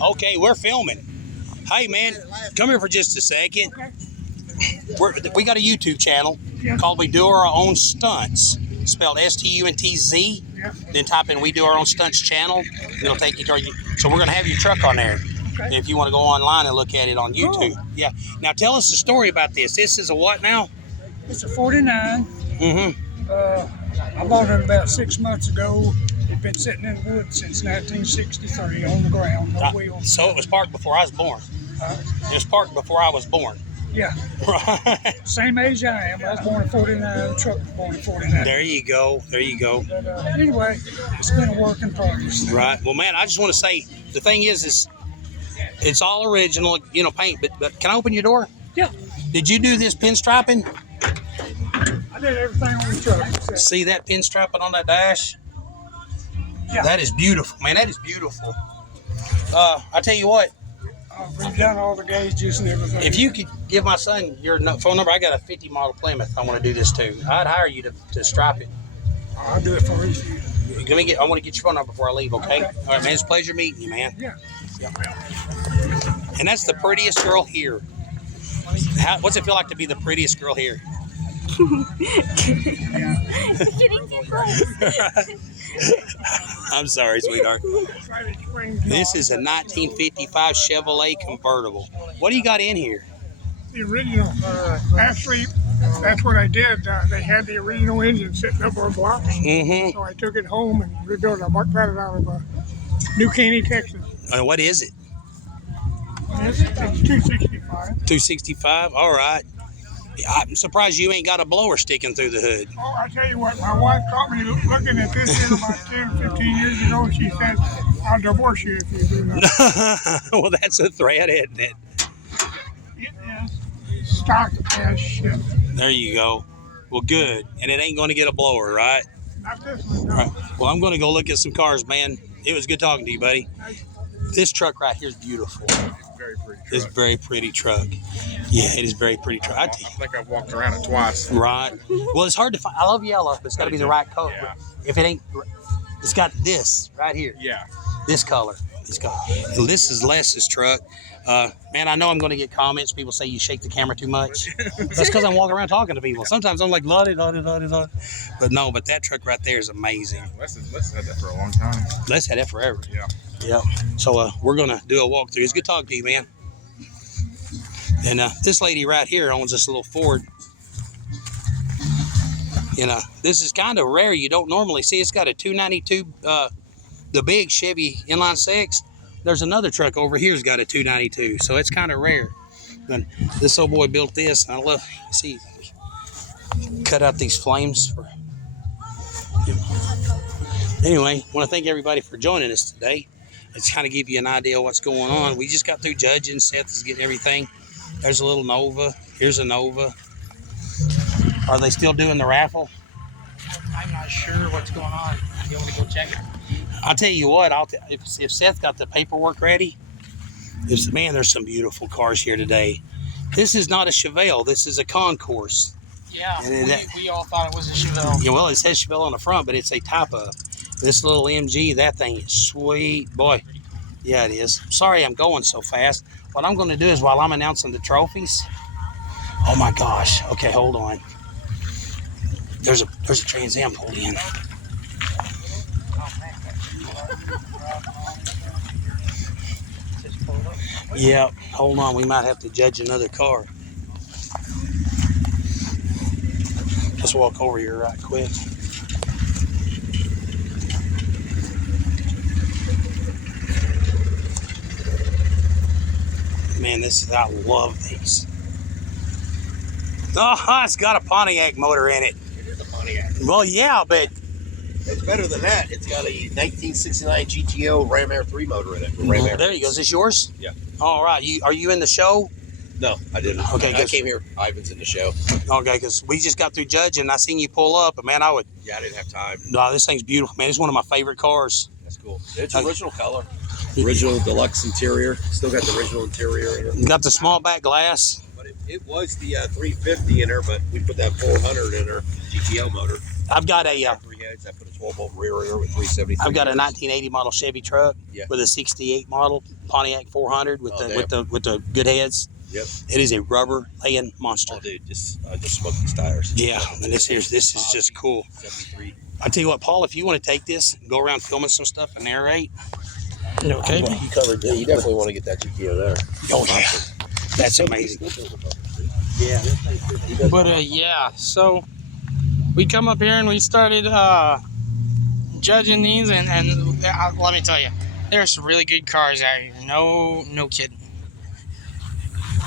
Okay, we're filming. Hey, man, come here for just a second. We got a YouTube channel called We Do Our Own Stunts, spelled STUNTZ. Then type in We Do Our Own Stunts channel. It'll take you to our, so we're going to have your truck on there. If you want to go online and look at it on YouTube. Yeah. Now, tell us the story about this. This is a what now? It's a 49. Mm-hmm. I bought it about 6 months ago. It's been sitting in the woods since 1963 on the ground, no wheels. So it was parked before I was born. It was parked before I was born. Yeah. Same age I am. I was born in 49. The truck was born in 49. There you go. There you go. But anyway, it's been a work in progress. Right. Well, man, I just want to say, the thing is it's all original, you know, paint. But can I open your door? Yeah. Did you do this pinstriping? I did everything on the truck. See that pinstriping on that dash? Yeah. That is beautiful, man. That is beautiful. I tell you what. We've done all the gauges and everything. If you could give my son your phone number, I got a 50 model Plymouth. I want to do this too. I'd hire you to stripe it. I'll do it for you. I want to get your phone number before I leave, okay? All right, man. It's a pleasure meeting you, man. Yeah. And that's the prettiest girl here. What's it feel like to be the prettiest girl here? Getting too close. I'm sorry, sweetheart. This is a 1955 Chevrolet convertible. What do you got in here? The original. Actually, that's what I did. They had the original engine sitting up on blocks. Mm-hmm. So I took it home and rebuilt it. I bought it out of New Caney, Texas. What is it? It's 265. 265? All right. I'm surprised you ain't got a blower sticking through the hood. Oh, I tell you what, my wife caught me looking at this here about 10 or 15 years ago. She said, I'll divorce you if you do that. Well, that's a threat, isn't it? It is stock as shit. There you go. Well, good. And it ain't going to get a blower, right? Not this one, no. All right. Well, I'm going to go look at some cars, man. It was good talking to you, buddy. This truck right here is beautiful. Very pretty truck. It's a very pretty truck. Yeah, it is a very pretty truck. I think I've walked around it twice. Right. Well, it's hard to find. I love yellow, but it's got to be the right color. Yeah. If it ain't, it's got this right here. Yeah. This color. This color. This is Les's truck. Man, I know I'm going to get comments. People say you shake the camera too much. That's because I'm walking around talking to people. Sometimes I'm like, la di la di la di la. But no, but that truck right there is amazing. Les had that for a long time. Les had that forever. Yeah. Yeah. So we're going to do a walkthrough. It's good talking to you, man. And this lady right here owns this little Ford. You know, this is kind of rare. You don't normally see. It's got a 292, the big Chevy inline six. There's another truck over here that's got a 292, so it's kind of rare. But this old boy built this, and I love, see, cut out these flames. Anyway, I want to thank everybody for joining us today. Let's kind of give you an idea of what's going on. We just got through judging. Seth is getting everything. There's a little Nova. Here's a Nova. Are they still doing the raffle? I'm not sure what's going on. You want to go check it? I'll tell you what. If Seth got the paperwork ready, man, there's some beautiful cars here today. This is not a Chevelle. This is a Concourse. Yeah, And we all thought it was a Chevelle. Yeah, well, it says Chevelle on the front, but it's a type of. This little MG, that thing is sweet. Boy, yeah, it is. Sorry I'm going so fast. What I'm going to do is while I'm announcing the trophies. Oh, my gosh. Okay, hold on. There's a Trans Am pulled in. Yep, hold on. We might have to judge another car. Let's walk over here right quick. Man, I love these. Oh, it's got a Pontiac motor in it. It is a Pontiac. Well, yeah, but It's better than that. It's got a 1969 GTO Ram Air 3 motor in it. Ram Air. there you go. Is this yours? Yeah. All right. Are you in the show? No, I didn't. Okay, I good. came here. Ivan's in the show. Okay, because we just got through judging. I seen you pull up, and man, Yeah, I didn't have time. No, this thing's beautiful, man. It's one of my favorite cars. That's cool. It's original color. Original deluxe interior. Still got the original interior in it. Got the small back glass. But it was the 350 in her, but we put that 400 in her GTO motor. I've got a 3 heads. I put a 12-volt rear with 373. I've got a heads. 1980 model Chevy truck Yeah. with a 68 model Pontiac 400 with Oh, with the good heads. Yep. It is a rubber laying monster. Oh, dude, I just smoked these tires. Yeah, and this is just cool. 73. I tell you what, Paul, if you want to take this, go around filming some stuff and narrate. Okay. You covered. Yeah, you definitely want to get that GTO there. Oh yeah, that's amazing. Yeah. But yeah, so we come up here and we started judging these, and let me tell you, there's some really good cars out here. No kidding.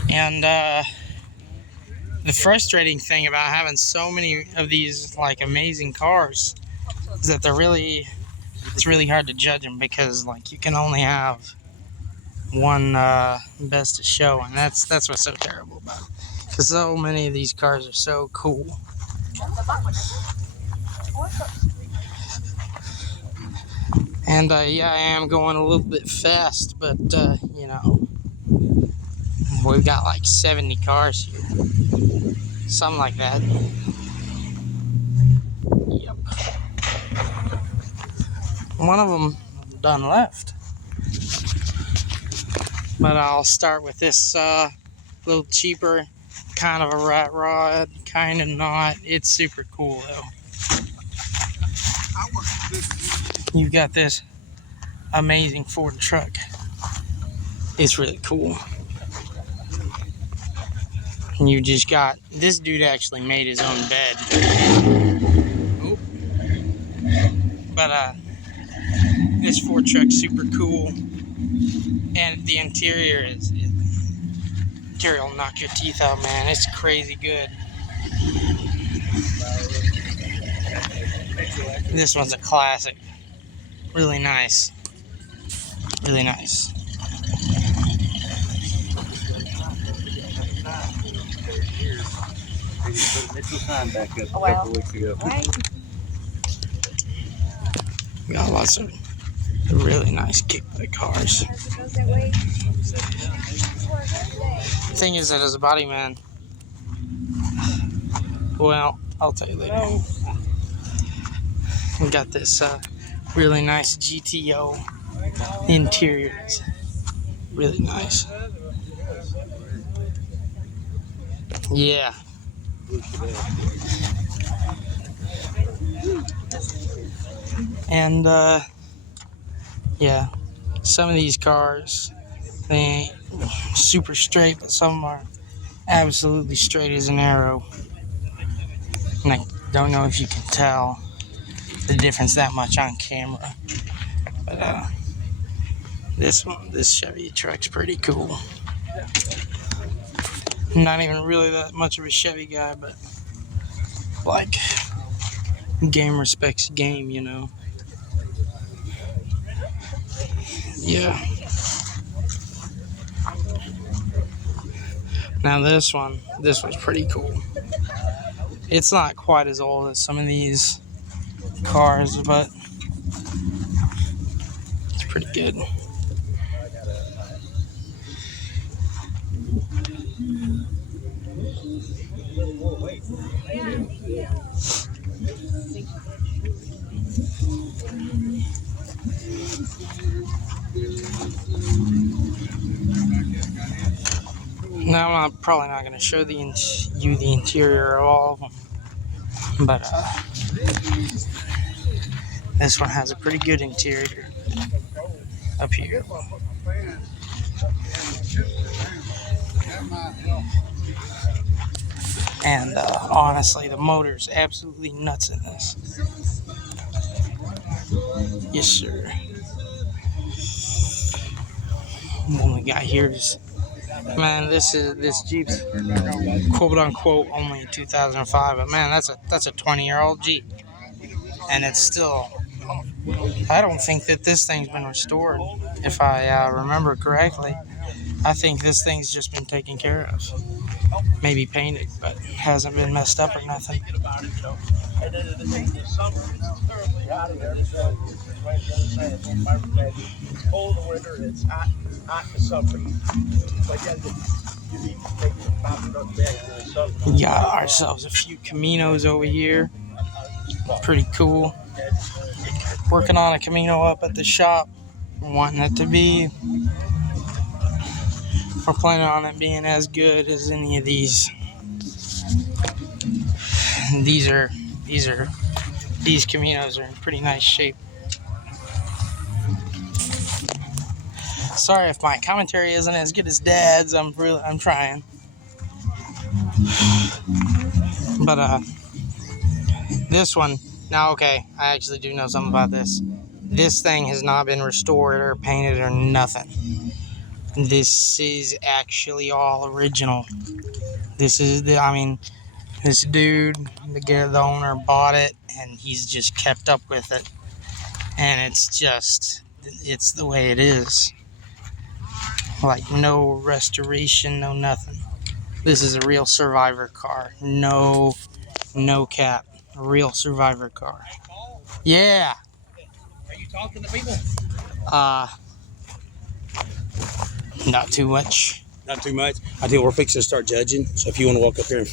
And the frustrating thing about having so many of these like amazing cars is that it's really hard to judge them, because like you can only have one best of show, and that's what's so terrible about it. Because so many of these cars are so cool. And yeah, I am going a little bit fast, but you know, we've got like 70 cars here, something like that. Yep. One of them done left, but I'll start with this little cheaper, kind of a rat rod, kind of not. It's super cool though. You've got this amazing Ford truck. It's really cool. And you just got, this dude actually made his own bed. Oop. But this Ford truck's super cool, and the interior will knock your teeth out, man. It's crazy good. This one's a classic. Really nice. Really nice. Oh, wow. We got lots of really nice kickback cars. The thing is that as a body man, well, I'll tell you later. We got this really nice GTO. The interior is really nice. Yeah. And yeah, some of these cars, they ain't super straight, but some are absolutely straight as an arrow. And I don't know if you can tell the difference that much on camera, but this Chevy truck's pretty cool. I'm not even really that much of a Chevy guy, but like, game respects game, you know. Yeah. Now this was pretty cool. It's not quite as old as some of these cars, but it's pretty good. Now I'm probably not going to show you the interior of all of them, but this one has a pretty good interior up here. And honestly, the motor's absolutely nuts in this. Yes, sir. What we got here is, man, this Jeep's quote unquote only 2005, but man, that's a 20-year-old Jeep, and it's still. I don't think that this thing's been restored, if I remember correctly. I think this thing's just been taken care of, maybe painted, but hasn't been messed up or nothing. We got ourselves a few Caminos over here. Pretty cool. Working on a Camino up at the shop. Wanting it to be. We're planning on it being as good as any of these. These Caminos are in pretty nice shape. Sorry if my commentary isn't as good as Dad's. I'm trying. But this one, now okay, I actually do know something about this. This thing has not been restored or painted or nothing. This is actually all original. This dude, the owner bought it and he's just kept up with it. And it's the way it is. Like no restoration, no nothing. This is a real survivor car. No cap. A real survivor car. Yeah. Are you talking to people? Not too much. Not too much. I think we're fixing to start judging. So if you want to walk up here and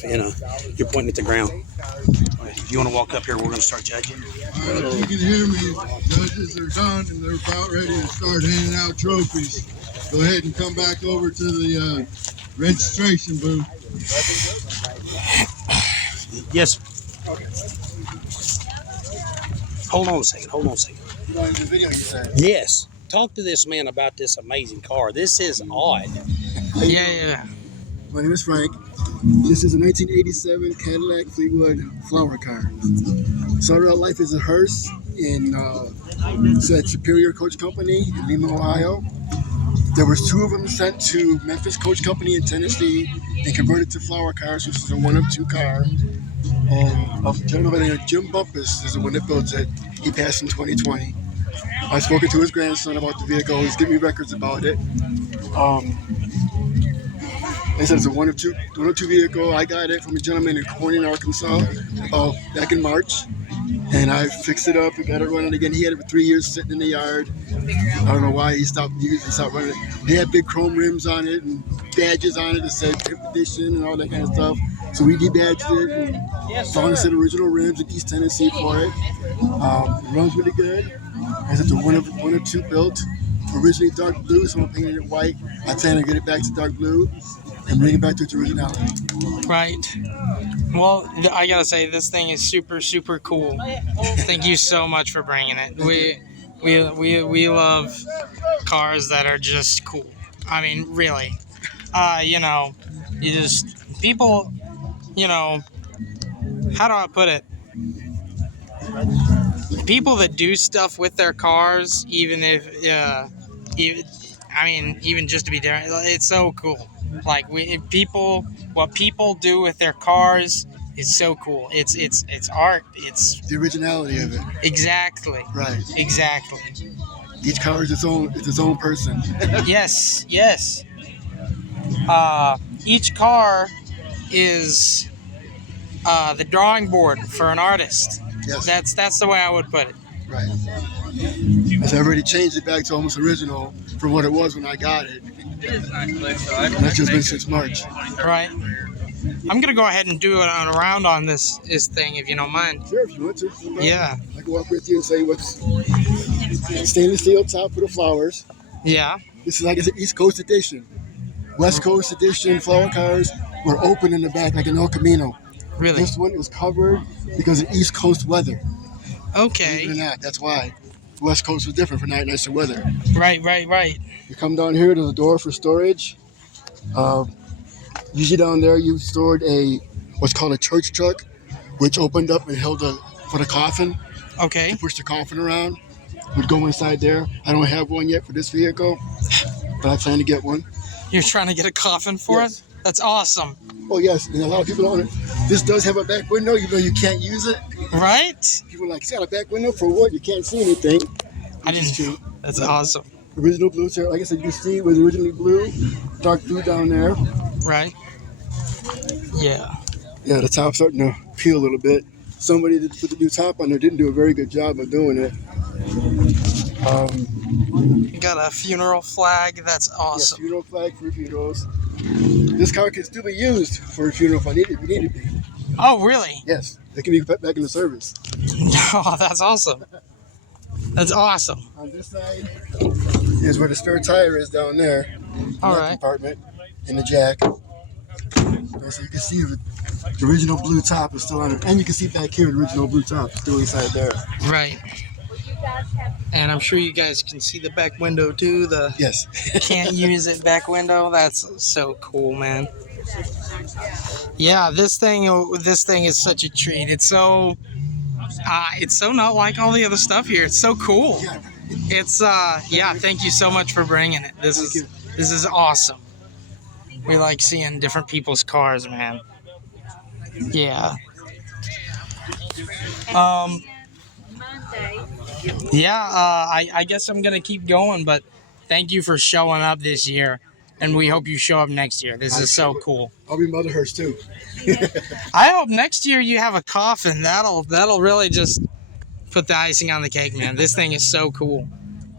you're pointing at the ground. If you want to walk up here, we're going to start judging. All right, you can hear me. Judges are done and they're about ready to start handing out trophies. Go ahead and come back over to the registration booth. Yes. Hold on a second. Yes. Talk to this man about this amazing car. This is odd. Yeah. My name is Frank. This is a 1987 Cadillac Fleetwood flower car. Started out life as a hearse in said Superior Coach Company in Lima, Ohio. There was 2 of them sent to Memphis Coach Company in Tennessee and converted to flower cars, which is a 1 of 2 car. And a gentleman by the name of Jim Bumpus is the one that built it. He passed in 2020. I've spoken to his grandson about the vehicle. He's giving me records about it. They said it's a 1 of 2 vehicle. I got it from a gentleman in Corning, Arkansas, back in March. And I fixed it up and got it running again. He had it for 3 years sitting in the yard. I don't know why he stopped running it. He had big chrome rims on it and badges on it that said 5th edition and all that kind of stuff. So we debadged it and found it said original rims in East Tennessee for it. It runs really good. It's a 1 of 2 built. Originally dark blue, so I'm painting it white. I plan to get it back to dark blue and bring it back to its originality. Right. Well, I gotta say, this thing is super, super cool. Thank you so much for bringing it. We love cars that are just cool. I mean, really. People, how do I put it? People that do stuff with their cars, even just to be there, it's so cool. Like what people do with their cars is so cool. It's art. It's the originality of it. Exactly. Right. Exactly. Each car is its own person. Yes. Each car is the drawing board for an artist. Yes. That's the way I would put it. Right. I've already changed it back to almost original from what it was when I got it. And that's just been since March. Right. I'm gonna go ahead and do a round on this thing if you don't mind. Sure, if you want to. Yeah. I can walk with you and say what's stainless steel top for the flowers. Yeah. This is like it's an East Coast edition. West Coast edition flower cars were open in the back like an El Camino. Really? This one was covered because of East Coast weather. Okay. Believe it or not, that's why. West Coast was different for nicer weather. Right. You come down here to the door for storage. Usually down there you stored what's called a church truck, which opened up and held for the coffin. Okay. To push the coffin around. Would go inside there. I don't have one yet for this vehicle, but I plan to get one. You're trying to get a coffin for Yes. it? That's awesome. Oh yes, and a lot of people don't. This does have a back window, even though you can't use it. Right? People are like, it's got a back window for what? You can't see anything. I didn't. True. That's awesome. Original blue chair, like I said, you can see it was originally blue, dark blue down there. Right. Yeah. Yeah, the top's starting to peel a little bit. Somebody that put the new top on there didn't do a very good job of doing it. You got a funeral flag. That's Yes, awesome. funeral flag for funerals. This car can still be used for a funeral if I need it. If you need it to be. Oh, really? Yes. It can be put back into service. Oh, that's awesome. That's awesome. On this side is where the spare tire is down there. All that right. compartment in the jack. So you can see the original blue top is still on it. And you can see back here the original blue top still inside there. Right. And I'm sure you guys can see the back window too. The Yes. can't use it back window. That's so cool, man. Yeah, this thing is such a treat. It's so not like all the other stuff here. It's so cool. It's yeah. Thank you so much for bringing it. This is awesome. We like seeing different people's cars, man. Yeah. Yeah, I guess I'm going to keep going, but thank you for showing up this year, and we hope you show up next year. This is so cool. I'll be Motherhurst too. I hope next year you have a coffin. That'll really just put the icing on the cake, man. This thing is so cool.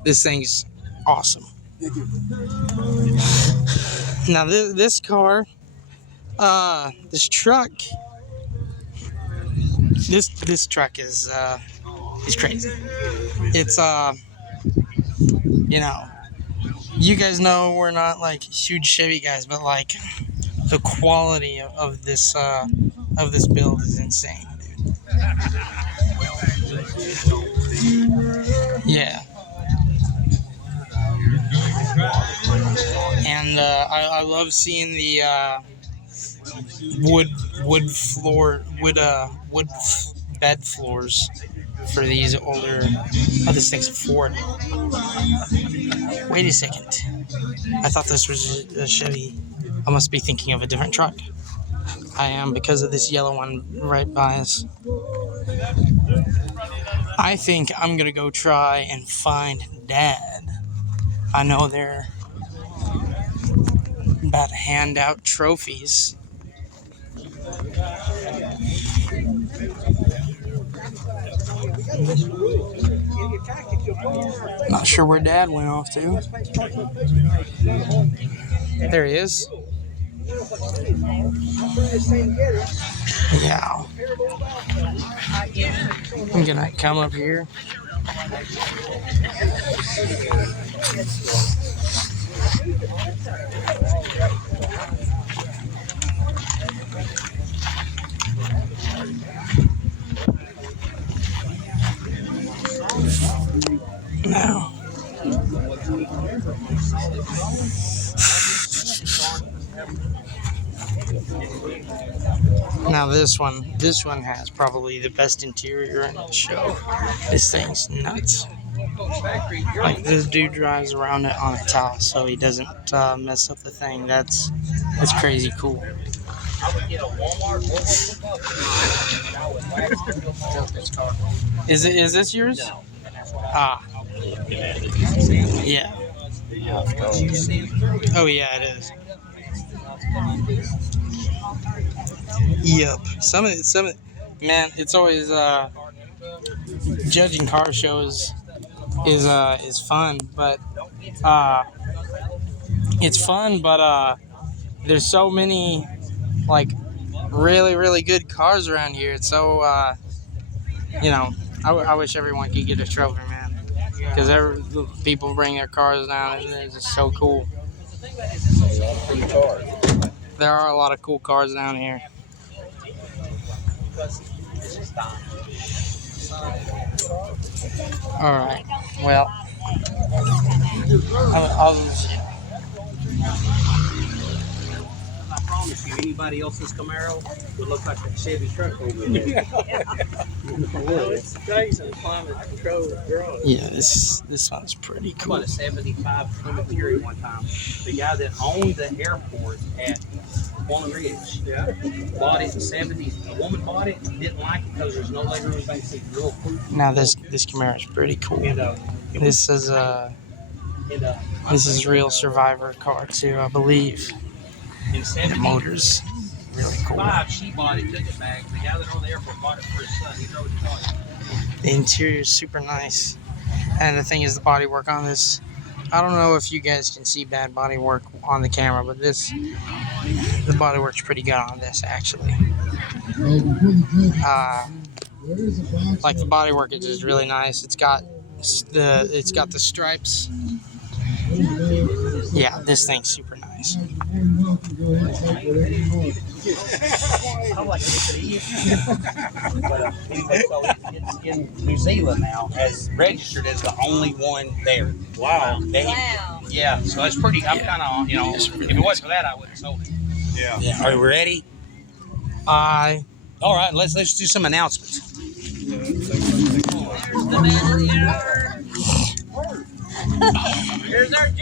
This thing's awesome. Now, this car, this truck, this truck is crazy. It's you know, you guys know we're not like huge Chevy guys, but like the quality of this build is insane, dude. Yeah. And I love seeing the wood bed floors for these older. Oh, this thing's a Ford. Wait a second. I thought this was a Chevy. I must be thinking of a different truck. I am, because of this yellow one right by us. I think I'm gonna go try and find Dad. I know they're about to hand out trophies. Not sure where Dad went off to. There he is. Yeah. I'm gonna come up here. Now, this one has probably the best interior in the show. This thing's nuts. Like, this dude drives around it on a towel so he doesn't mess up the thing. That's crazy cool. Is this yours? Ah. Yeah. Oh yeah, it is. Yep. Some of man, it's always judging car shows is fun, but it's fun, but there's so many like really good cars around here. It's so you know, I wish everyone could get a trophy, man, because people bring their cars down and it's just so cool. There are a lot of cool cars down here. All right. Well, I promise you, anybody else's Camaro would look like a Chevy truck over there. It's Jason climate control garage. Yeah, this one's pretty I cool. bought a 75 Plymouth Fury one time. The guy that owned the airport at Walnut Ridge bought it in the 70s. A woman bought it, didn't like it because there's no leg room back seat. Real cool. Now this Camaro is pretty cool. This is real Survivor car too, I believe. In The 75, motor's really cool. she bought it, took it back. The guy that owned the airport bought it for his son. He drove the car. The interior is super nice, and the thing is, the bodywork on this I don't know if you guys can see bad body work on the camera, but the body work's pretty good on this actually. Like the body work is just really nice. It's got the stripes. Yeah, this thing's super nice. It's in New Zealand now, as registered as the only one there. Wow. Yeah, so that's pretty. I'm kind of, if it wasn't for that, I wouldn't have sold it. Yeah. Are we ready? All right, let's do some announcements. Here's the man of the hour. Here's our judge.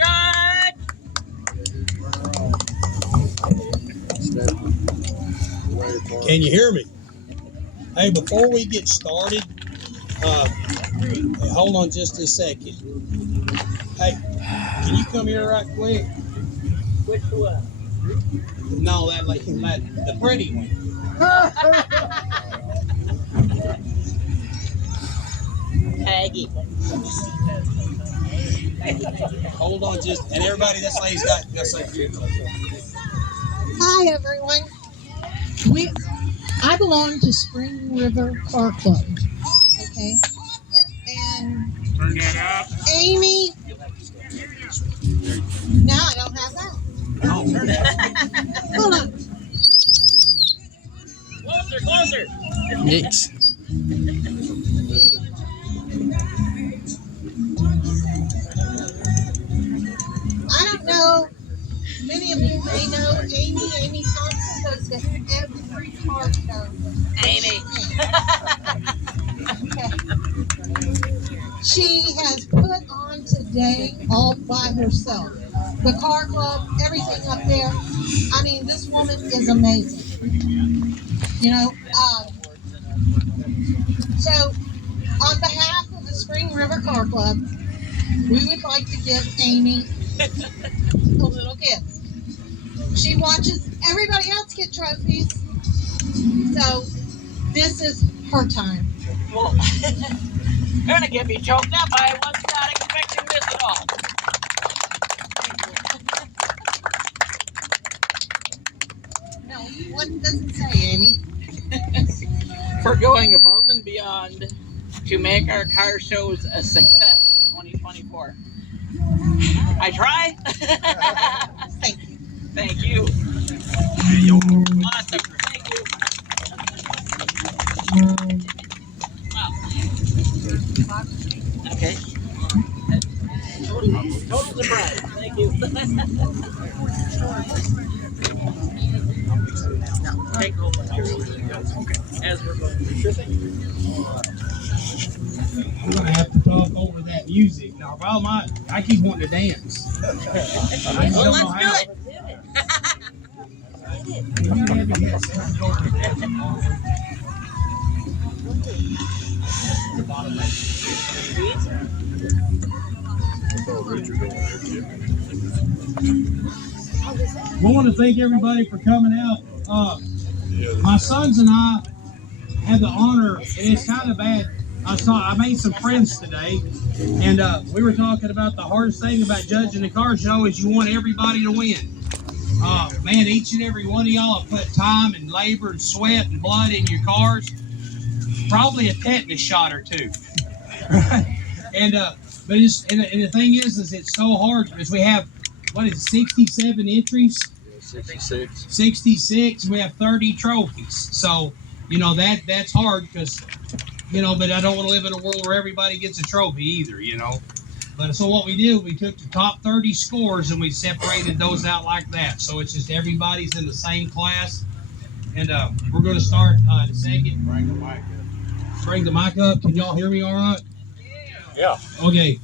Can you hear me? Hey, before we get started, hold on just a second. Hey, can you come here right quick? Which one? No, that the pretty one. Peggy. Hold on and everybody, this lady's got something. Hi, everyone. I belong to Spring River Car Club, okay? And Turn that up. Amy, no, I don't have that. Hold on. Closer. Yikes. I don't know. Many of you may know Amy. Amy Thompson goes to every car show. Amy. Okay. She has put on today all by herself. The car club, everything up there. I mean, this woman is amazing. So on behalf of the Spring River Car Club, we would like to give Amy a little gift. She watches everybody else get trophies, so this is her time. Well, you're gonna get me choked up. I was not expecting this at all. No, what does it say, Amy? For going above and beyond to make our car shows a success 2024. I try. Thank you. Thank you. Awesome. Thank you. Wow. Okay. Total surprise. Thank you. Take over. As we're going to tripping. I'm gonna have to talk over that music now. Well, I keep wanting to dance. I just don't know Let's how. do it. We want to thank everybody for coming out. My sons and I had the honor, and it's kind of bad. I made some friends today, and we were talking about the hardest thing about judging the car show is you want everybody to win. Man, each and every one of y'all have put time and labor and sweat and blood in your cars. Probably a tetanus shot or two. And but the thing is it's so hard because we have 67 entries. 66. We have 30 trophies. So that's hard because but I don't want to live in a world where everybody gets a trophy either. But so what we did, we took the top 30 scores and we separated those out like that. So it's just everybody's in the same class. And we're going to start in a second. Bring the mic up. Can y'all hear me all right? Yeah. Okay.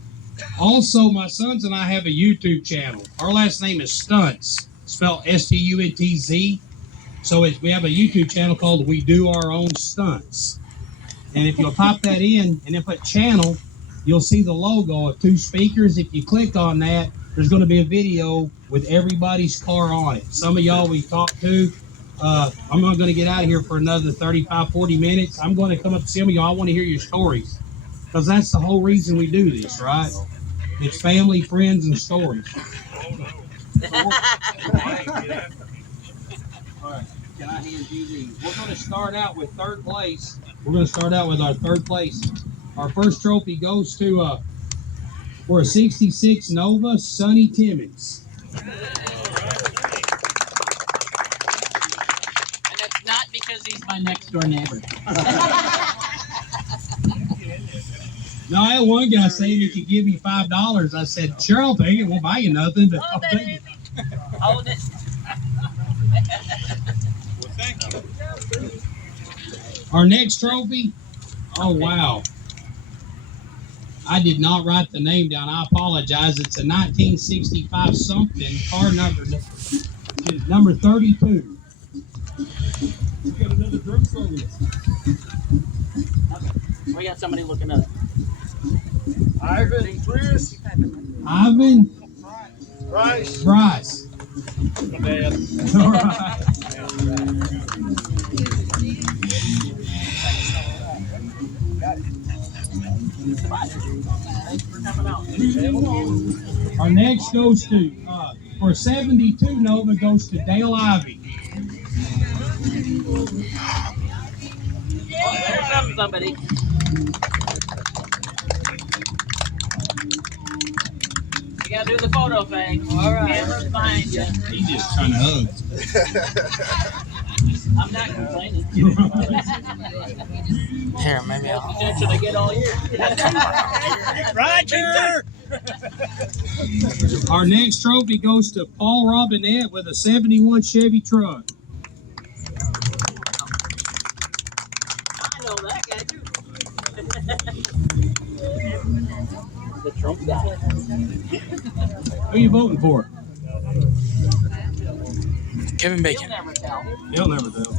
Also, my sons and I have a YouTube channel. Our last name is Stunts, spelled S-T-U-N-T-Z. So we have a YouTube channel called We Do Our Own Stunts. And if you'll pop that in and then put channel, you'll see the logo of 2 speakers. If you click on that, there's going to be a video with everybody's car on it. Some of y'all we talked to. I'm not going to get out of here for another 35, 40 minutes. I'm going to come up to some of y'all. I want to hear your stories because that's the whole reason we do this, right? It's family, friends, and stories. All right, can I hand you these? We're going to start out with third place. We're going to start out with our third place. Our first trophy goes to for a 66 Nova, Sonny Timmons. And it's not because he's my next door neighbor. No, I had one guy saying he could give me $5. I said, sure, I'll take it. Won't buy you nothing, but I'll take it. Hold it. Well, thank you. Our next trophy, oh, wow. I did not write the name down. I apologize. It's a 1965 something, car number 32. We got another drum soloist. We got somebody looking up. Ivan, Chris, Ivan Bryce. Bryce. All right. Our next goes to, for 72 Nova, goes to Dale Ivy. Oh, there's somebody. You gotta do the photo thing. All right. Camera's behind you. He just trying to hug. I'm not complaining. Here, maybe I'll. Attention I get all year. Roger! Our next trophy goes to Paul Robinette with a 71 Chevy truck. I know that guy too. The Trump guy. Who are you voting for? Kevin He'll Bacon. never tell. He'll never tell.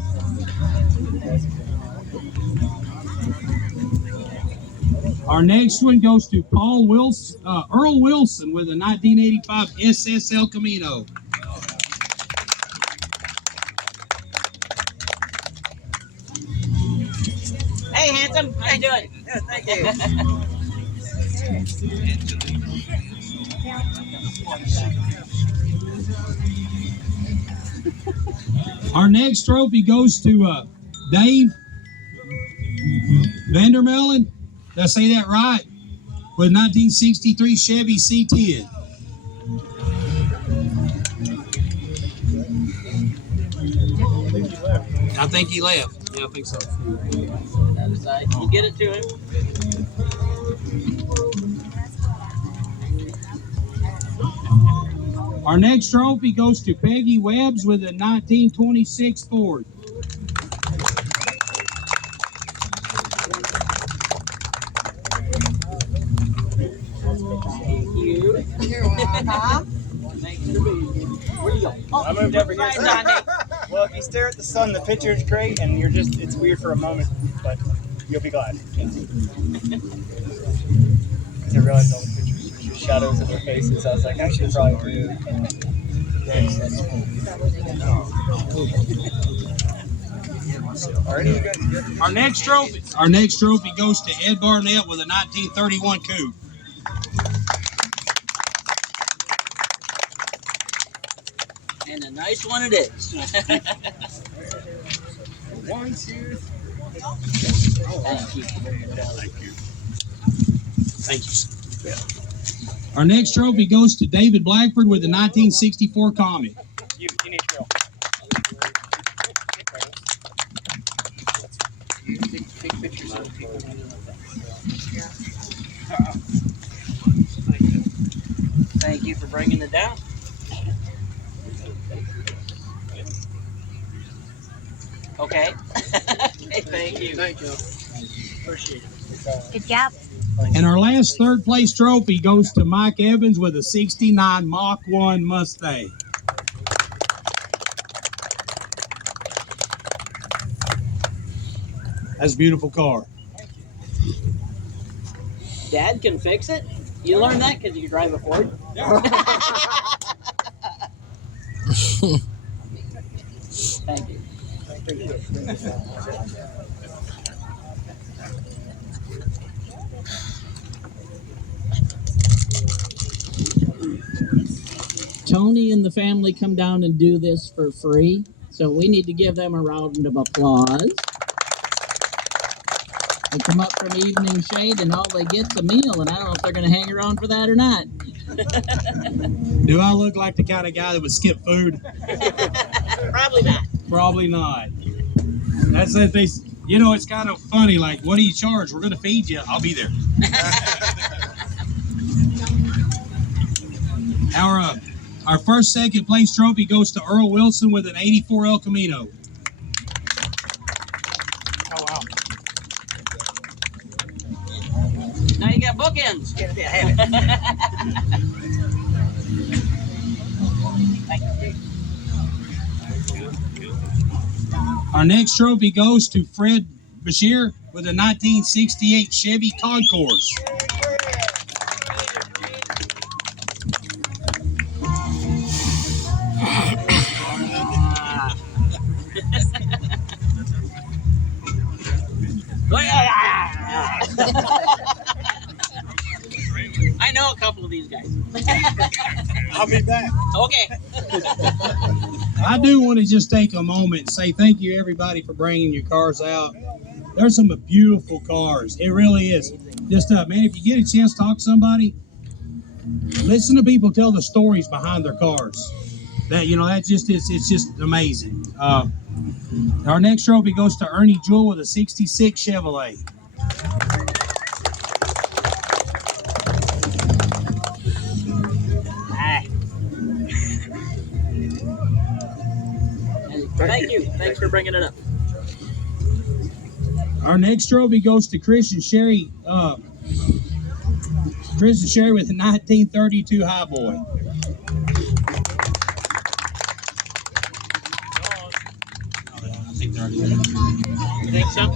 Our next one goes to Earl Wilson with a 1985 SS El Camino. Hey, handsome. How you doing? Yeah, thank you. Our next trophy goes to Dave Vandermellen. Did I say that right? With 1963 Chevy C10. I think he left. Yeah, I think so. Other side. You get it to him. Our next trophy goes to Peggy Webbs with a 1926 Ford. Thank you. You're welcome. Thanks for being here. Where you go? Oh, I moved over here. right, Johnny. Well, if you stare at the sun, the picture's great, and it's weird for a moment, but you'll be glad. Because I realized all the pictures were just shadows of their faces. I was like, I should probably do Our next trophy goes to Ed Barnett with a 1931 Coupe. And a nice one it is. One, two. Thank you. Thank you. Our next trophy goes to David Blackford with a 1964 Comet. You need to go. Take pictures of people. Thank you for bringing it down. Okay. Okay, thank you. Thank you. Appreciate it. Good job. And our last third place trophy goes to Mike Evans with a 69 Mach 1 Mustang. That's a beautiful car. Dad can fix it? You learned that because you drive a Ford? Thank you. Tony and the family come down and do this for free. So we need to give them a round of applause. They come up from Evening Shade and all they get's a meal, and I don't know if they're going to hang around for that or not. Do I look like the kind of guy that would skip food? Probably not. Probably not. That's if they, you know, it's kind of funny. Like, what do you charge? We're going to feed you. I'll be there. Our first second place trophy goes to Earl Wilson with an 84 El Camino. Oh, wow. Now you got bookends. Our next trophy goes to Fred Bashir with a 1968 Chevy Concourse. I know a couple of these guys. I'll be back. Okay. I do want to just take a moment and say thank you, everybody, for bringing your cars out. There's some beautiful cars. It really is. Just, man, if you get a chance to talk to somebody, listen to people tell the stories behind their cars. That, you know, that just is, it's just amazing. Our next trophy goes to Ernie Jewell with a 66 Chevrolet. Thank you. Thanks for bringing it up. Our next trophy goes to Christian Sherry. Christian Sherry with a 1932 Highboy. You think so?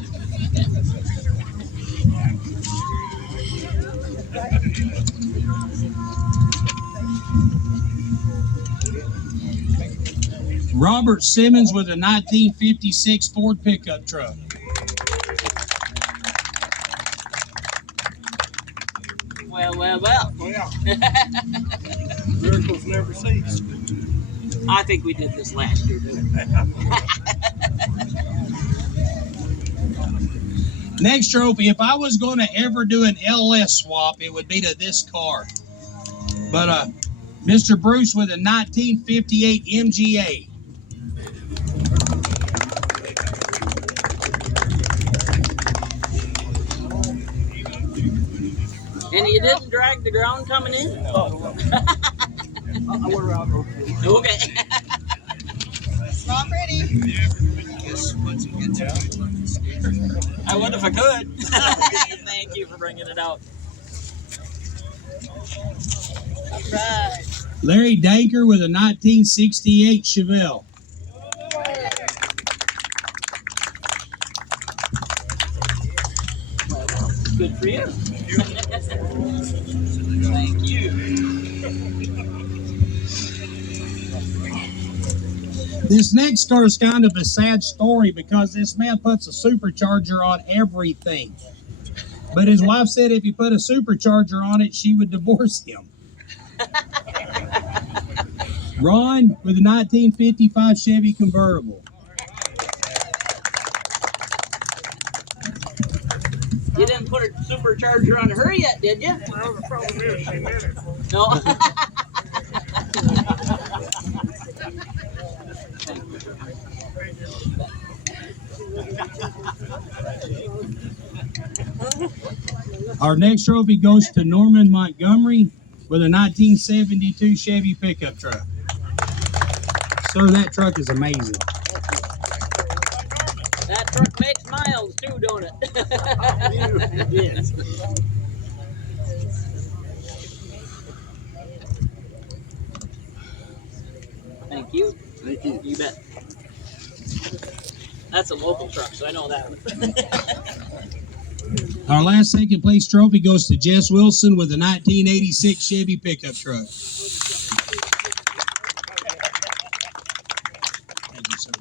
Robert Simmons with a 1956 Ford pickup truck. Well. Well, yeah. Miracles never cease. I think we did this last year, didn't we? Next trophy, if I was going to ever do an LS swap, it would be to this car. But Mr. Bruce with a 1958 MGA. And you didn't drag the ground coming in? Okay. It's not pretty. I would if I could. Thank you for bringing it out. All right. Larry Danker with a 1968 Chevelle. Good for you. Thank you. This next car is kind of a sad story because this man puts a supercharger on everything. But his wife said if he put a supercharger on it, she would divorce him. Ron with a 1955 Chevy convertible. You didn't put a supercharger on her yet, did you? Well, the problem is she did it. No. Our next trophy goes to Norman Montgomery with a 1972 Chevy pickup truck. Sir, that truck is amazing. That truck makes miles too, don't it? Yes. Thank you. Thank you. You bet. That's a local truck, so I know that one. Our last second place trophy goes to Jess Wilson with a 1986 Chevy pickup truck. Thank you, sir.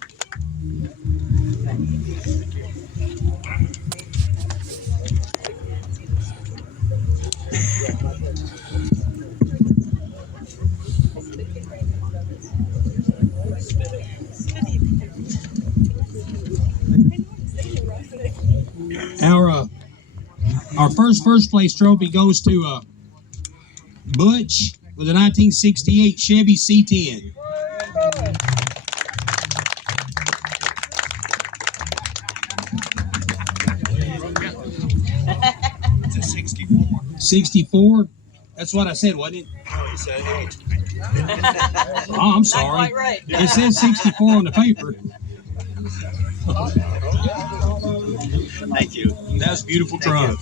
Our first place trophy goes to Butch with a 1968 Chevy C10. It's a 64. 64? That's what I said, wasn't it? Oh, he said it. Oh, I'm sorry. Quite right. It says 64 on the paper. Thank you. That's a beautiful truck.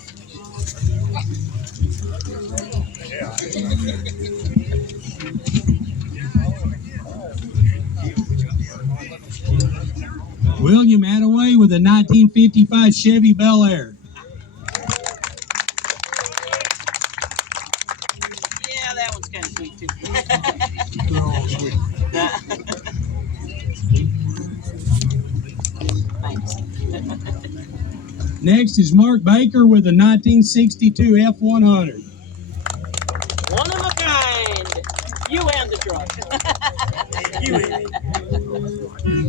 William Attaway with a 1955 Chevy Bel Air. Yeah, that one's kind of sweet too. They're all sweet. Next is Mark Baker with a 1962 F100. One of a kind. You and the truck.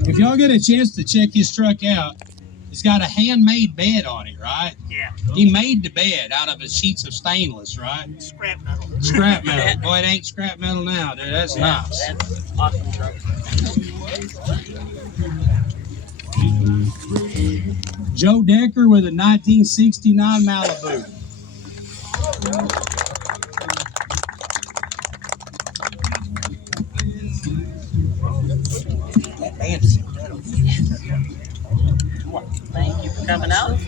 If y'all get a chance to check his truck out, it's got a handmade bed on it, right? Yeah. He made the bed out of his sheets of stainless, right? Scrap metal. Scrap metal. Boy, it ain't scrap metal now, dude. That's nice. That's awesome truck. Joe Decker with a 1969 Malibu. Thank you for coming out.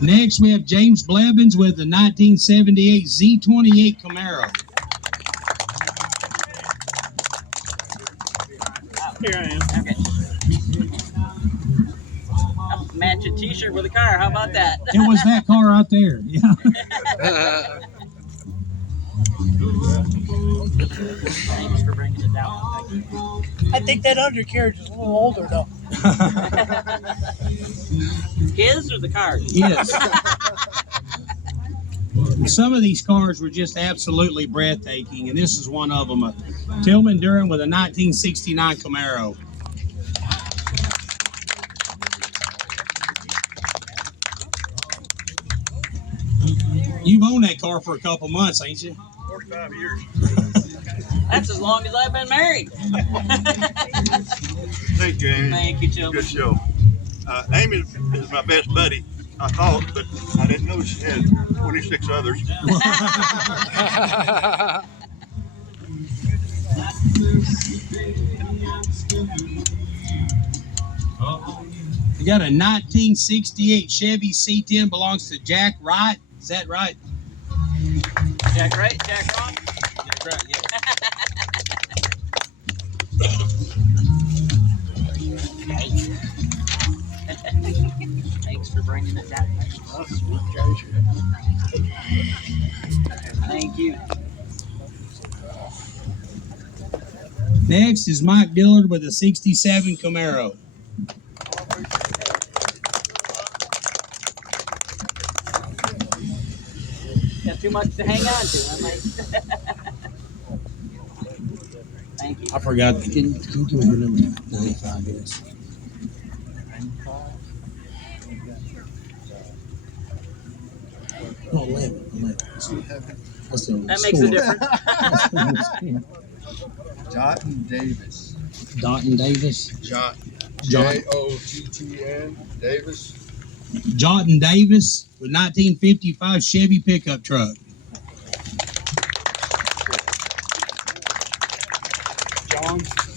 Next, we have James Blevins with the 1978 Z28 Camaro. Here I am. Okay. I'll match a t-shirt with a car. How about that? It was that car right there. Yeah. Thanks for bringing it down. I think that undercarriage is a little older though. His or the car? Yes. Some of these cars were just absolutely breathtaking, and this is one of them. A Tillman Durham with a 1969 Camaro. You've owned that car for a couple months, ain't you? 45 years. That's as long as I've been married. Thank you, Amy. Thank you, Joe. Good show. Amy is my best buddy, I thought, but I didn't know she had 26 others. You got a 1968 Chevy C10, belongs to Jack Wright. Is that right? Jack right? Jack wrong? Jack Wright, yeah. Thanks for bringing it down. Thank you. Next is Mike Dillard with a 67 Camaro. Got too much to hang on to. I'm like, thank you. I forgot. Can you give me your number? 95 is. No, 11. That makes a difference. Jotten Davis. Dotton Davis. Jot. Jot. Jottn Davis. Jordan Davis with 1955 Chevy pickup truck.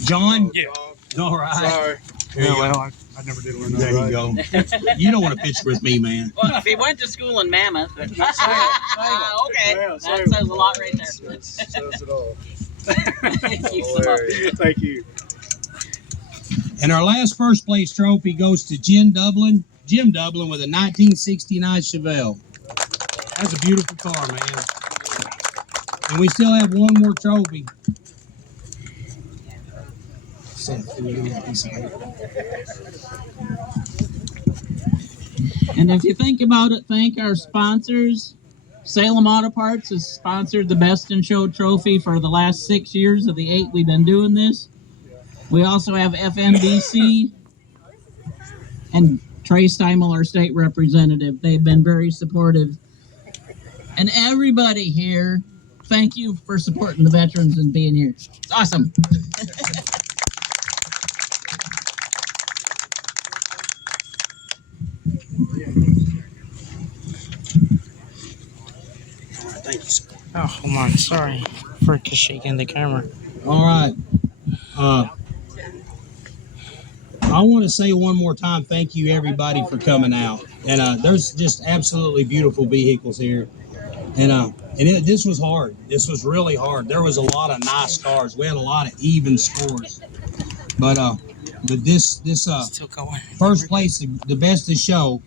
John? Yeah. All right. Sorry. There you go. Well, I never did learn that. There you go. You don't want to picture with me, man. Well, if he went to school in Mammoth. Okay. That says a lot right there. Says it all. Thank you so much. Thank you. And our last first place trophy goes to Jim Dublin with a 1969 Chevelle. That's a beautiful car, man. And we still have one more trophy. Seth, can you give me that piece of paper? And if you think about it, thank our sponsors. Salem Auto Parts has sponsored the Best in Show trophy for the last 6 years of the 8 we've been doing this. We also have FNBC and Trey Steimel, our state representative. They've been very supportive. And everybody here, thank you for supporting the veterans and being here. It's awesome. Thank you, sir. Oh, hold on. Sorry for shaking the camera. All right. I want to say one more time, thank you everybody for coming out. And there's just absolutely beautiful vehicles here. And this was hard. This was really hard. There was a lot of nice cars. We had a lot of even scores. But this Still going. first place, the best of the show,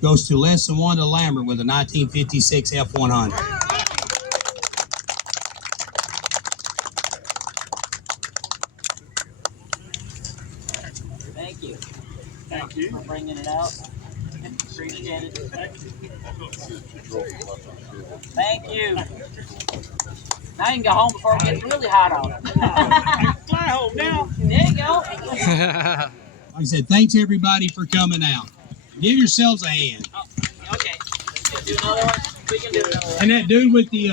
goes to Lesson 1 to Lambert with a 1956 F100. Thank you. Thank you for bringing it out. Appreciate it. Thank you. Now you can go home before it gets really hot out. Fly home now. There you go. Like I said, thanks everybody for coming out. Give yourselves a hand. Okay. Do another one. We can do another one. And that dude with the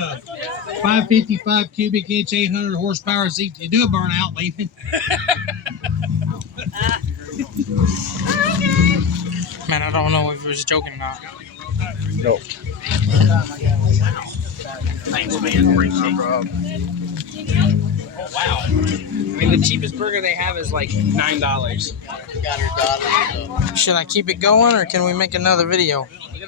555 cubic inch, 800 horsepower seat, you do a burnout leaving. Man, I don't know if he was joking or not. No. Thanks, man. Wow. I mean, the cheapest burger they have is like $9. Should I keep it going or can we make another video? I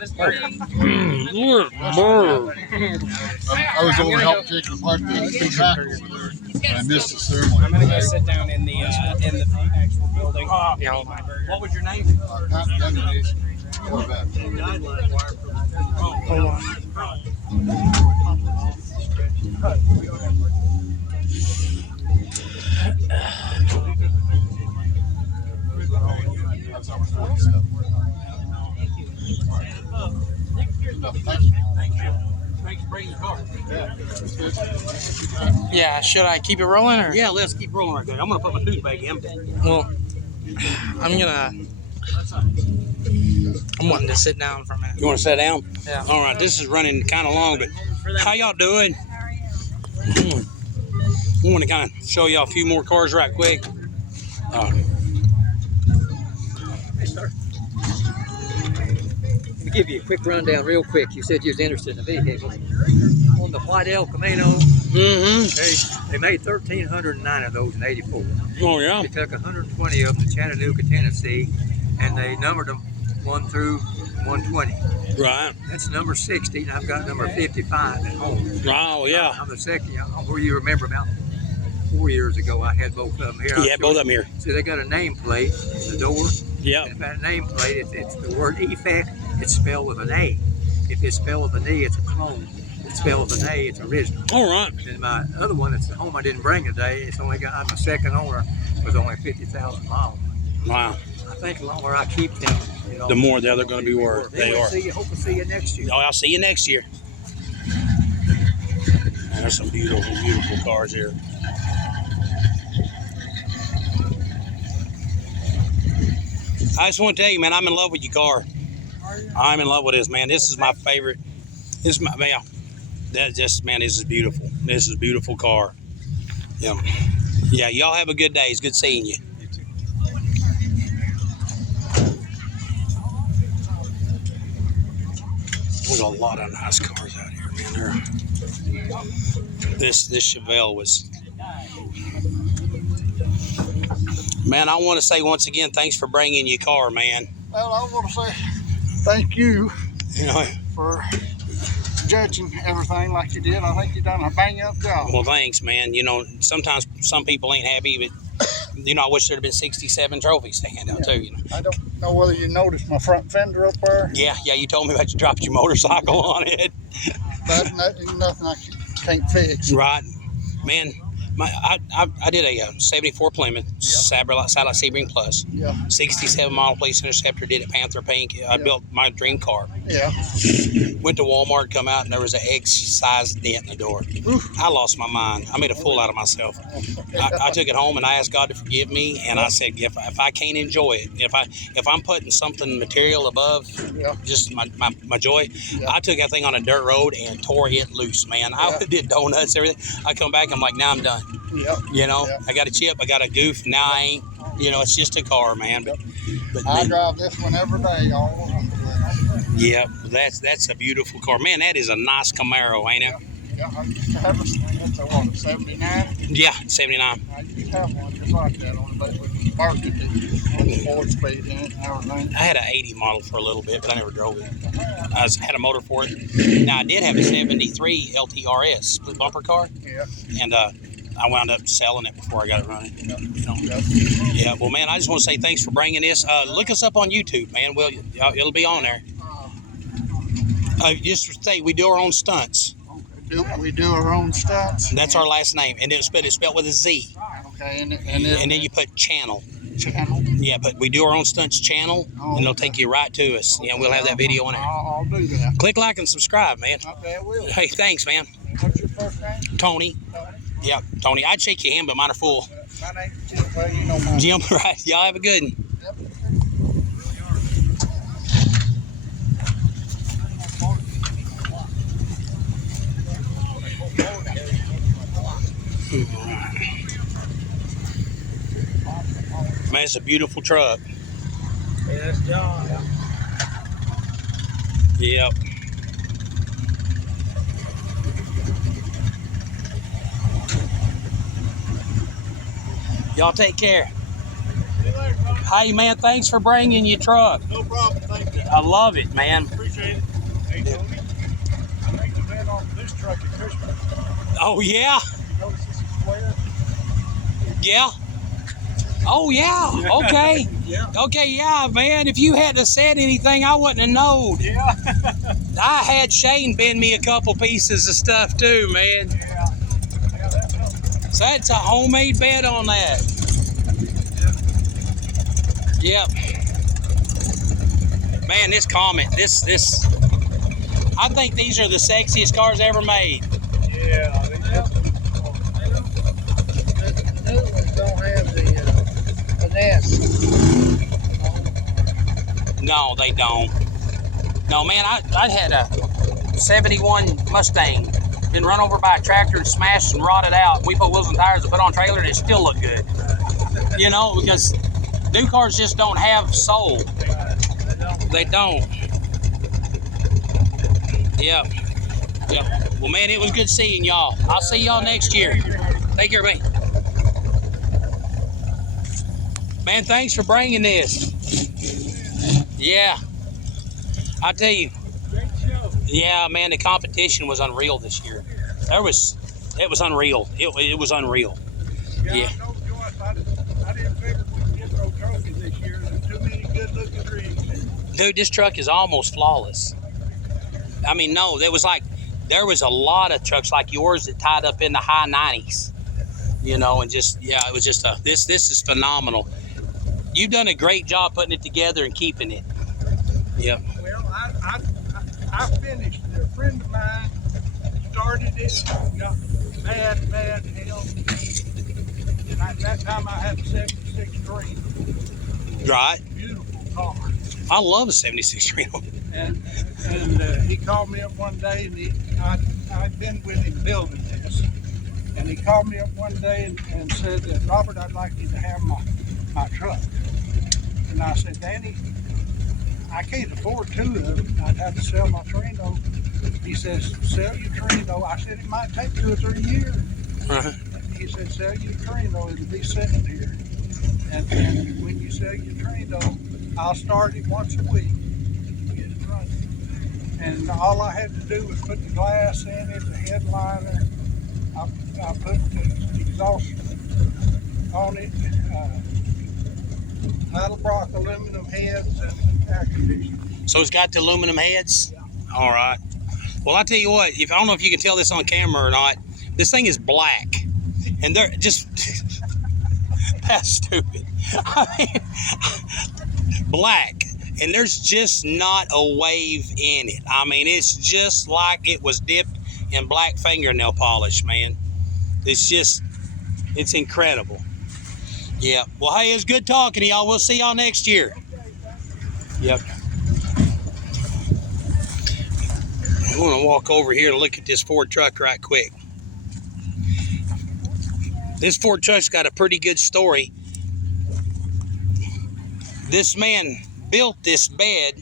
was over helping taking apart the track over there. I missed the ceremony. I'm gonna go sit down in the actual building. Yeah. What was your name? Pat Youngnation. Corvette. Hold on. Thanks for bringing the car. Yeah, should I keep it rolling or? Yeah, let's keep rolling right there. I'm going to put my tooth back in. Well, I'm wanting to sit down for a minute. You want to sit down? Yeah. All right, this is running kind of long, but how y'all doing? I want to kind of show y'all a few more cars right quick. Let me give you a quick rundown real quick. You said you was interested in the vehicle. On the White El Camino, they made 1,309 of those in '84. Oh, yeah? They took 120 of them to Chattanooga, Tennessee, and they numbered them 1 through 120. Right. That's number 60, and I've got number 55 at home. Oh, yeah. I'm the second. Where you remember about 4 years ago, I had both of them here. Yeah, both of them here. See, they got a nameplate on the door. Yeah. And if that nameplate, it's the word effect, it's spelled with an A. If it's spelled with an E, it's a clone. If it's spelled with an A, it's original. All right. And my other one that's at home I didn't bring today, it's only got, I'm a second owner, was only 50,000 miles. Wow. I think the longer I keep them, The more they're going to be worth. They are. Hope to see you next year. Oh, I'll see you next year. There's some beautiful, beautiful cars here. I just want to tell you, man, I'm in love with your car. I'm in love with this, man. This is my favorite. This is my, man, that just, man, this is beautiful. This is a beautiful car. Yeah. Yeah, y'all have a good day. It's good seeing you. We got a lot of nice cars out here, man. This Chevelle was. Man, I want to say once again, thanks for bringing your car, man. Well, I want to say thank you, You know, for judging everything like you did. I think you done a bang-up job. well, thanks, man. You know, sometimes some people ain't happy, but you know, I wish there'd been 67 trophies to hand out too. You know. I don't know whether you noticed my front fender up there. Yeah, you told me about you dropped your motorcycle on it. That's nothing I can't fix. Right, man. I did a 74 Plymouth Satellite Sebring Plus. Yeah. 67 model police interceptor. Did it Panther pink. I built my dream car. Yeah. Went to Walmart, come out, and there was an egg-sized dent in the door. I lost my mind. I made a fool out of myself. I took it home and I asked God to forgive me, and I said, if I can't enjoy it, if I'm putting something material above just my joy, I took that thing on a dirt road and tore it loose, man. I did donuts, everything. I come back, I'm like, now I'm done. You know, I got a chip, I got a goof, now I ain't. You know, it's just a car, man. But I drive this one every day all over. Yeah, that's a beautiful car. Man, that is a nice Camaro, ain't it? Yeah, I used to have a 79. Yeah, 79. I used to have one just like that on it with the market that 4-speed in it and everything. I had an 80 model for a little bit, but I never drove it. I had a motor for it. Now, I did have a 73 LTRS, split bumper car. Yeah. And I wound up selling it before I got it running. You know? Yeah, well, man, I just want to say thanks for bringing this. Look us up on YouTube, man. Well, it'll be on there. Just say we do our own stunts. We do our own stunts. That's our last name, and it's spelled with a Z. Okay, and then you put channel. Channel. Yeah, but we do our own stunts channel, and it'll take you right to us. Yeah, we'll have that video on there. I'll do that. Click like and subscribe, man. Okay, I will. Hey, thanks, man. What's your first name? Tony. Yeah, Tony. I'd shake your hand, but mine are full. My name's Jim. Well, you know mine. Jim, right? Y'all have a good one. Man, it's a beautiful truck. Yeah, that's John. Yep. Y'all take care. Hey, man, thanks for bringing your truck. No problem. Thank you. I love it, man. Appreciate it. Hey, Tony. I think you've been on this truck at Christmas. Oh, yeah? Notice this is square? Yeah. Oh, yeah. Okay. Okay, yeah, man. If you hadn't have said anything, I wouldn't have known. Yeah. I had Shane bend me a couple pieces of stuff, too, man. Yeah. That helps. So that's a homemade bed on that. Yep. Man, this Comet, this, I think these are the sexiest cars ever made. Yeah. The new ones don't have the finesse. No, they don't. No, man, I had a 71 Mustang. Been run over by a tractor and smashed and rotted out. We put wheels and tires and put on a trailer and it still looked good. You know, because new cars just don't have soul. They don't. Yep. Yep. Well, man, it was good seeing y'all. I'll see y'all next year. Take care, man. Man, thanks for bringing this. Yeah. I tell you. Yeah, man, the competition was unreal this year. It was unreal. It was unreal. Yeah. I didn't figure we'd get no trophy this year. There's too many good-looking dreams. Dude, this truck is almost flawless. I mean, no, there was a lot of trucks like yours that tied up in the high 90s. You know, and just, yeah, it was just this is phenomenal. You've done a great job putting it together and keeping it. Yep. Well, I finished it. A friend of mine started it, got bad health. And at that time I had a 76 Dream. Right. Beautiful car. I love a 76 Dream. And he called me up one day, and I'd been with him building this. And he called me up one day and said, Robert, I'd like you to have my truck. And I said, Danny, I can't afford two of them. I'd have to sell my Torino. He says, sell your Torino. I said, it might take 2 or 3 years. Uh-huh. He said, sell your Torino. It'll be sitting here. And when you sell your Torino, I'll start it once a week. Get it running. And all I had to do was put the glass in it, the headliner. I put the exhaust on it. Heidelberg aluminum heads and air conditioning. So it's got the aluminum heads? Yeah. All right. Well, I tell you what, I don't know if you can tell this on camera or not, this thing is black. And they're just, that's stupid. I mean, black. and there's just not a wave in it. I mean, it's just like it was dipped in black fingernail polish, man. It's incredible. Yeah. Well, hey, it's good talking to y'all. We'll see y'all next year. Yep. I'm going to walk over here and look at this Ford truck right quick. This Ford truck's got a pretty good story. This man built this bed,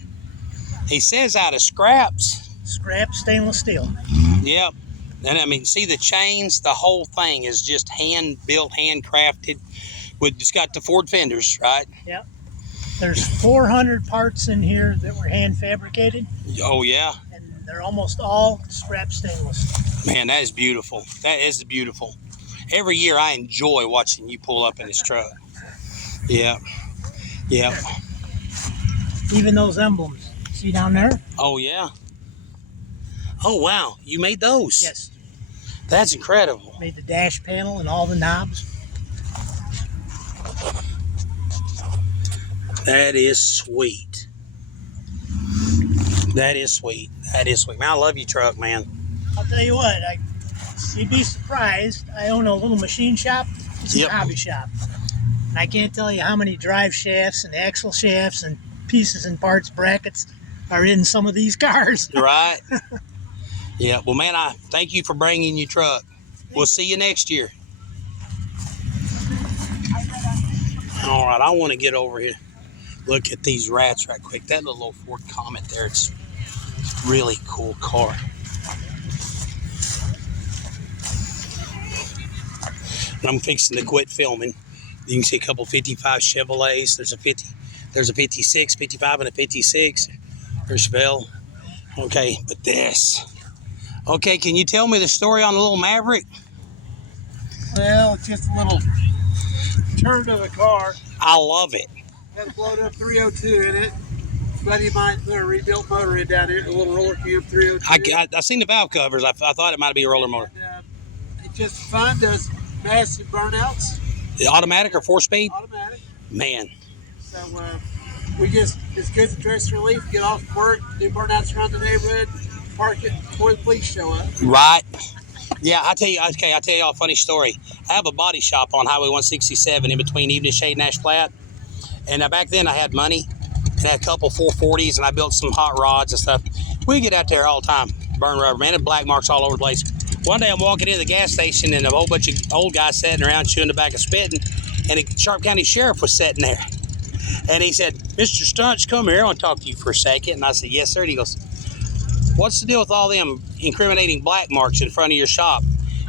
he says, out of scraps. Scrap stainless steel. Yep. And I mean, see the chains, the whole thing is just hand built, handcrafted. It's got the Ford fenders, right? Yep. There's 400 parts in here that were hand fabricated. Oh, yeah. And they're almost all scrap stainless. Man, that is beautiful. That is beautiful. Every year I enjoy watching you pull up in this truck. Yeah. Yeah. Even those emblems. See down there? Oh, yeah. Oh, wow. You made those? Yes. That's incredible. Made the dash panel and all the knobs. That is sweet. That is sweet. That is sweet. Man, I love your truck, man. I'll tell you what, you'd be surprised. I own a little machine shop. It's a hobby shop. And I can't tell you how many drive shafts and axle shafts and pieces and parts, brackets are in some of these cars. Right. Yeah. Well, man, I thank you for bringing your truck. We'll see you next year. All right. I want to get over here. Look at these rats right quick. That little old Ford Comet there, it's a really cool car. I'm fixing to quit filming. You can see a couple 55 Chevrolets. There's a 56, 55, and a 56. There's Bell. Okay, but this. Okay, can you tell me the story on the little Maverick? Well, it's just a little turn of the car. I love it. Got a blown up 302 in it. Buddy of mine put a rebuilt motor in down here, a little roller cube 302. I seen the valve covers. I thought it might be a roller motor. And, it's just fun. Does massive burnouts. The automatic or 4-speed? Automatic. Man. So it's good for stress relief. Get off work, do burnouts around the neighborhood, park it before the police show up. Right. Yeah, I'll tell you a funny story. I have a body shop on Highway 167 in between Evening Shade and Ash Flat. And back then I had money. And I had a couple 440s and I built some hot rods and stuff. We get out there all the time, burn rubber, man, and black marks all over the place. One day I'm walking into the gas station and a whole bunch of old guys sitting around chewing tobacco spitting, and the Sharp County Sheriff was sitting there. And he said, "Mr. Stunts, come here. I want to talk to you for a second." And I said, "Yes, sir." And he goes, "What's the deal with all them incriminating black marks in front of your shop?"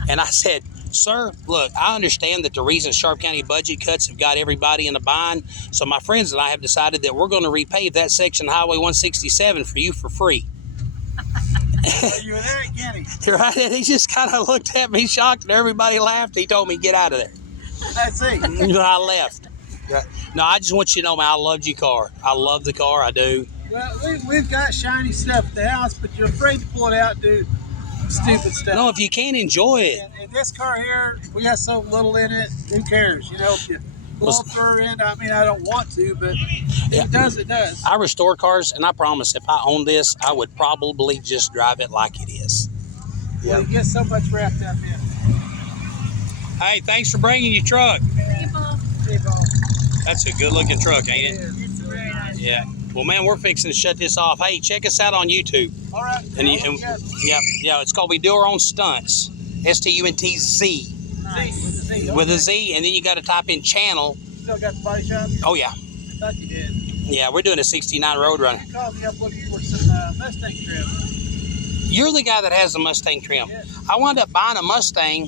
And I said, "Sir, look, I understand that the reason Sharp County budget cuts have got everybody in a bind. So my friends and I have decided that we're going to repave that section of Highway 167 for you for free." You were there again. Right? And he just kind of looked at me shocked and everybody laughed. He told me, "Get out of there." That's it. I left. No, I just want you to know, man, I loved your car. I love the car. I do. Well, we've got shiny stuff at the house, but you're afraid to pull it out and do stupid stuff. No, if you can't enjoy it. And this car here, we got so little in it, who cares? You know, if you blow up her end, I mean, I don't want to, but if it does, it does. I restore cars, and I promise if I owned this, I would probably just drive it like it is. Well, you get so much wrapped up in it. Hey, thanks for bringing your truck. That's a good-looking truck, ain't it? It's very nice. Yeah. Well, man, we're fixing to shut this off. Hey, check us out on YouTube. All right. Yeah, it's called We Do Our Own Stunts. STUNTZ. Z. With a Z, and then you got to type in channel. Still got the body shop? Oh, yeah. I thought you did. Yeah, we're doing a 69 road run. You called me up looking for some Mustang trim. You're the guy that has the Mustang trim. Yes. I wound up buying a Mustang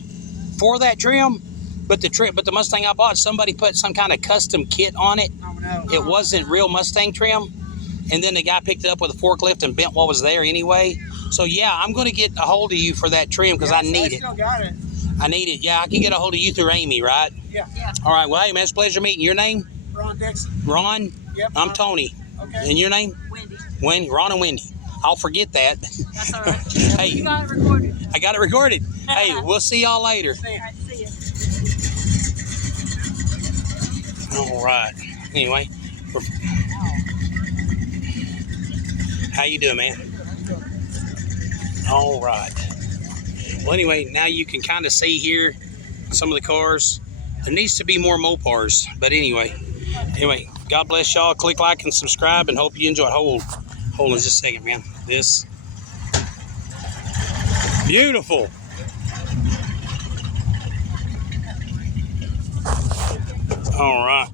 for that trim, but the Mustang I bought, somebody put some kind of custom kit on it. Oh, no. It wasn't real Mustang trim, and then the guy picked it up with a forklift and bent what was there anyway. So yeah, I'm going to get a hold of you for that trim because I need it. Still got it. I need it. Yeah, I can get a hold of you through Amy, right? Yeah. All right. Well, hey, man, it's a pleasure meeting. Your name? Ron Dixon. Ron? Yep. I'm Tony. Okay. And your name? Wendy. Ron and Wendy. I'll forget that. That's all right. Hey, You got it recorded. I got it recorded. Hey, we'll see y'all later. All right, see you. All right. Anyway, How you doing, man? All right. Well, anyway, now you can kind of see here some of the cars. There needs to be more Mopars, but anyway, God bless y'all. Click like and subscribe, and hope you enjoy it. Hold on just a second, man. This beautiful. All right.